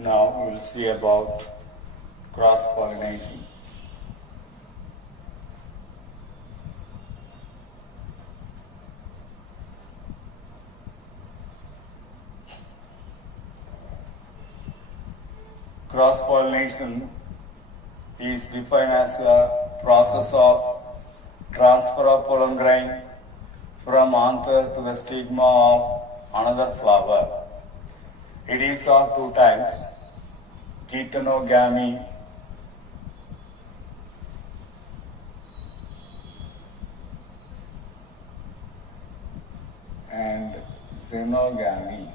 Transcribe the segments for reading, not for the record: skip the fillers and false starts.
Now we will see about cross-pollination. Cross-pollination is defined as a process of transfer of pollen grain from anther to the stigma of another flower. It is of two types, geitonogamy and xenogamy.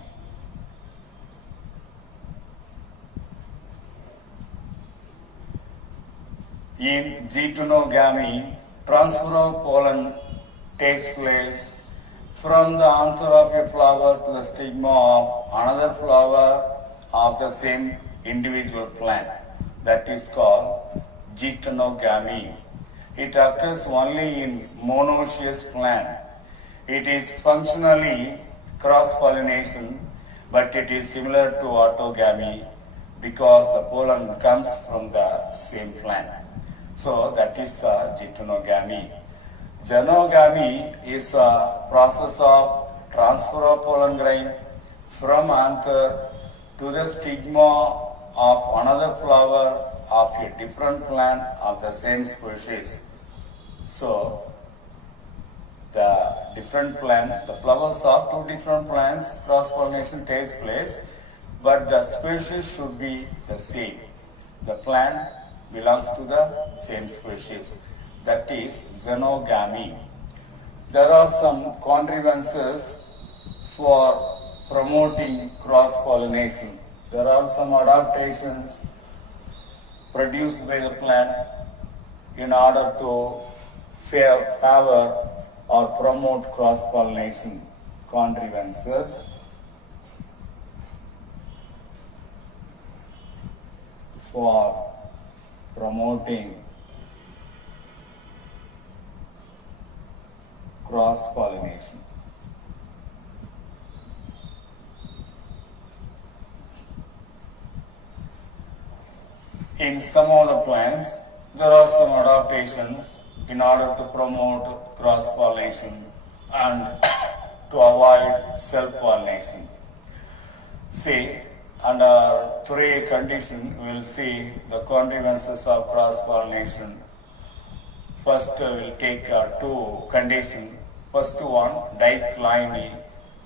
In geitonogamy, transfer of pollen takes place from the anther of a flower to the stigma of another flower of the same individual plant. That is called geitonogamy. It occurs only in monoecious plant. It is functionally cross-pollination, but it is similar to autogamy because the pollen comes from the same plant. So that is the geitonogamy. Xenogamy is a process of transfer of pollen grain from anther to the stigma of another flower of a different plant of the same species. So, the different plant, the flowers of two different plants, cross-pollination takes place, but the species should be the same. The plant belongs to the same species. That is xenogamy. There are some contrivances for promoting cross-pollination. There are some adaptations produced by the plant in order to favor or promote cross-pollination. Contrivances for promoting cross-pollination. In some of the plants, there are some adaptations in order to promote cross-pollination and to avoid self-pollination. See, under 3 condition, we will see the contrivances of cross-pollination. First, we will take 2 conditions. First one, dicliny,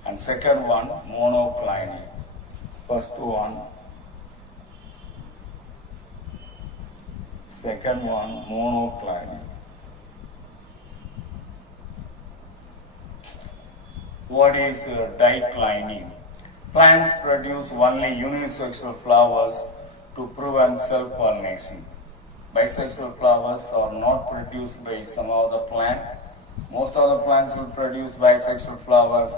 and second one, monocliny. First one, second one, monocliny. What is dicliny? Plants produce only unisexual flowers to prevent self-pollination. Bisexual flowers are not produced by some of the plant. Most of the plants will produce bisexual flowers.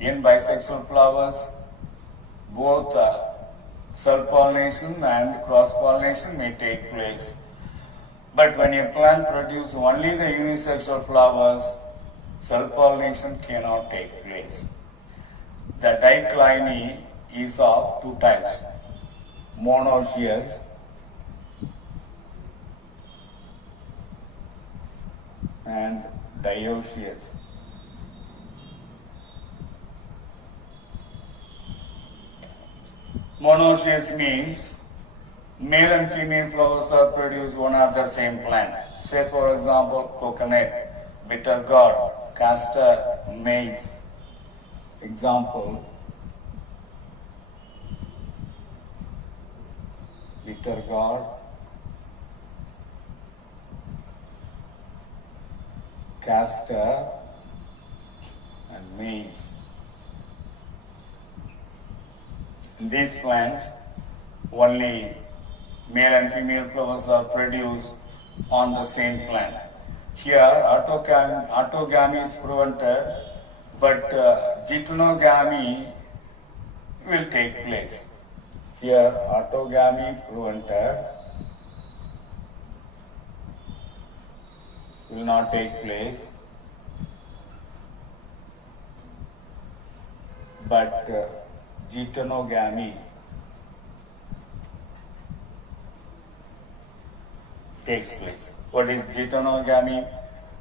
In bisexual flowers, both self-pollination and cross-pollination may take place. But when a plant produces only the unisexual flowers, self-pollination cannot take place. The dicliny is of 2 types, monoecious and dioecious. Monoecious means male and female flowers are produced one of the same plant. Say for example, coconut, bitter gourd, castor, maize. Example, bitter gourd, castor and maize. In these plants, only male and female flowers are produced on the same plant. Here, autogamy is prevented, but geitonogamy will take place. Here, autogamy prevented, will not take place, but geitonogamy takes place. What is geitonogamy?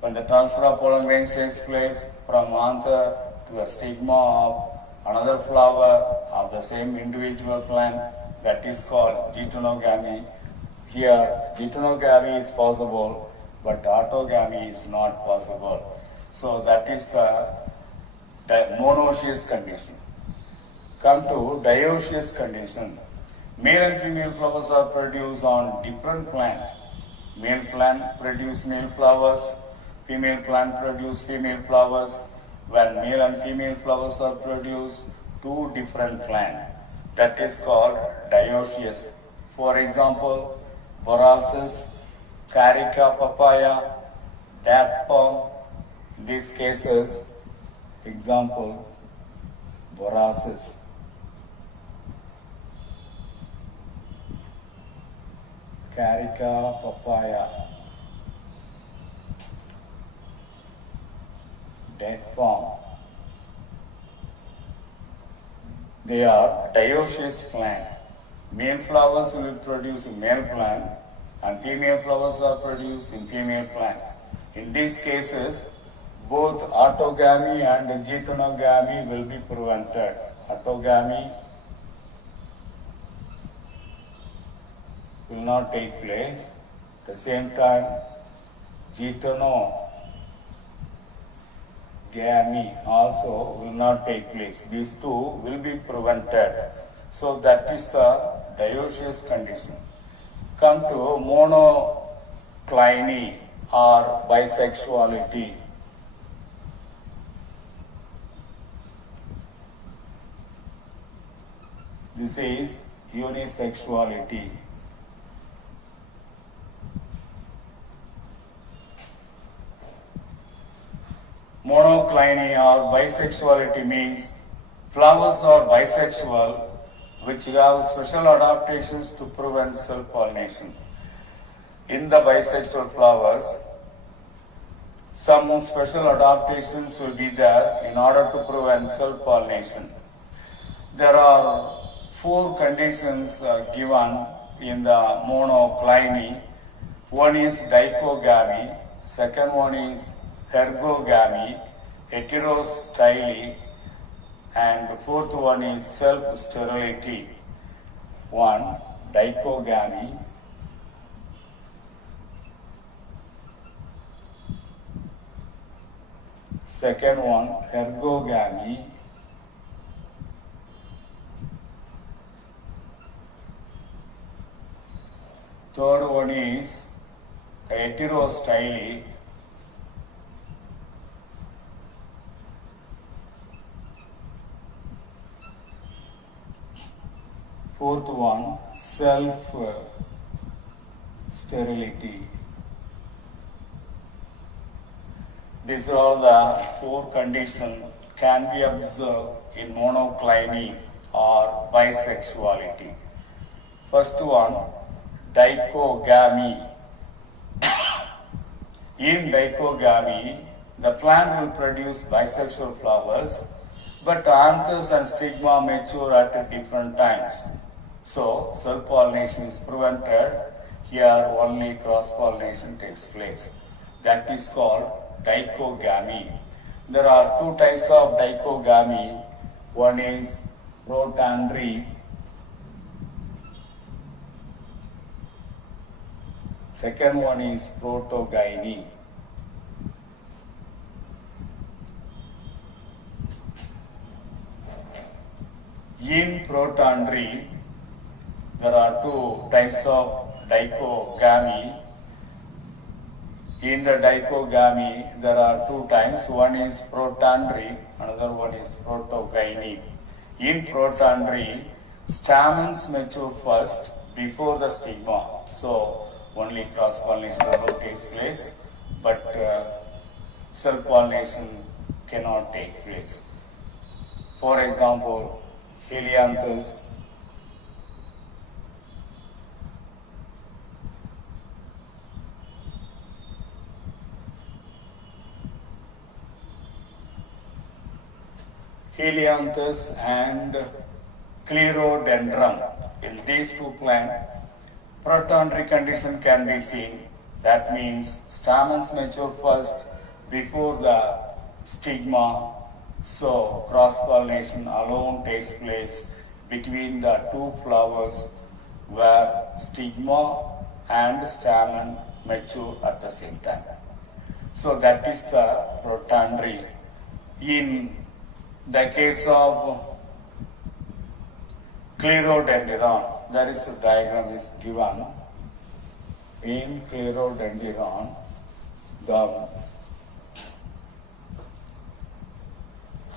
When the transfer of pollen grains takes place from anther to a stigma of another flower of the same individual plant, that is called geitonogamy. Here, geitonogamy is possible, but autogamy is not possible. So that is the monoecious condition. Come to dioecious condition. Male and female flowers are produced on different plant. Male plant produce male flowers, female plant produce female flowers. When male and female flowers are produced, two different plants. That is called dioecious. For example, Borassus, Carica papaya, date palm. In these cases, example, Borassus. Carica papaya, date palm. They are dioecious plant. Male flowers will produce in male plant and female flowers are produced in female plant. In these cases, both autogamy and geitonogamy will be prevented. Autogamy will not take place. At the same time, geitonogamy also will not take place. These two will be prevented. So that is the dioecious condition. Come to monocliny or bisexuality. This is unisexuality. Monocliny or bisexuality means flowers are bisexual which have special adaptations to prevent self-pollination. In the bisexual flowers, some special adaptations will be there in order to prevent self-pollination. There are 4 conditions given in the monocliny. One is dichogamy, second one is ergogamy, heterostyly, and the fourth one is self-sterility. 1. Dichogamy. Second one, ergogamy. Third one is heterostyly. Fourth one, self-sterility. These are all the 4 conditions can be observed in monocliny or bisexuality. First one, dichogamy. In dichogamy, the plant will produce bisexual flowers, but anthers and stigma mature at different times. So, self-pollination is prevented. Here only cross-pollination takes place. That is called dichogamy. There are 2 types of dichogamy. One is protandry. Second one is protogyny. In protandry, there are 2 types of dichogamy. In the dichogamy, there are 2 types. One is protandry, another one is protogyny. In protandry, stamens mature first before the stigma. So, only cross-pollination takes place, but self-pollination cannot take place. For example, Helianthus, and Clerodendron. In these 2 plants, protandry condition can be seen. That means stamens mature first before the stigma, so cross-pollination alone takes place between the two flowers where stigma and stamen mature at the same time. So that is the protandry. In the case of Clerodendron, there is a diagram is given. In Clerodendron, the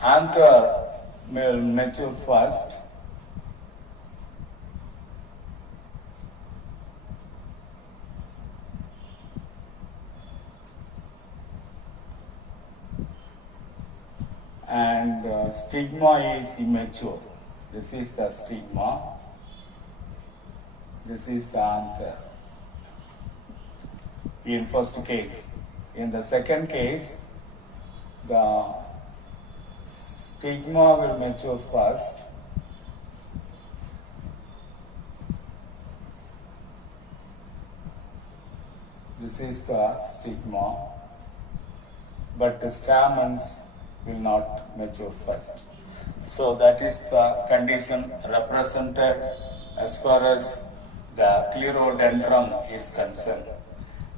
anther will mature first, and stigma is immature. This is the stigma. This is the anther. In first case. In the second case, the stigma will mature first. This is the stigma, but the stamens will not mature first. So that is the condition represented as far as the Clerodendron is concerned.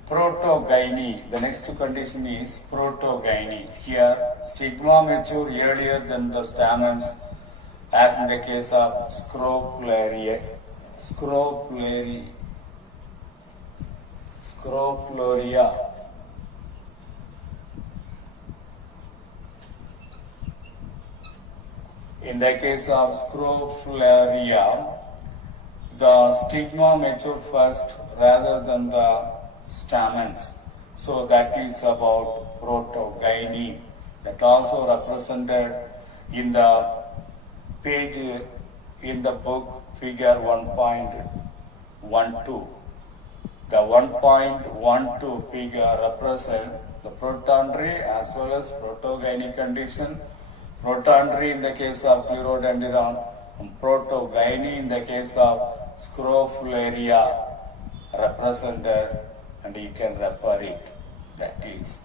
Protogyny, the next condition is protogyny. Here, stigma mature earlier than the stamens, as in the case of Scrophularia. In the case of Scrophularia, the stigma matured first rather than the stamens. So that is about protogyny. That also represented in the page in the book figure 1.12. The 1.12 figure represent the protandry as well as protogyny condition. Protandry in the case of Clerodendron, and protogyny in the case of Scrophularia represented, and you can refer it. That is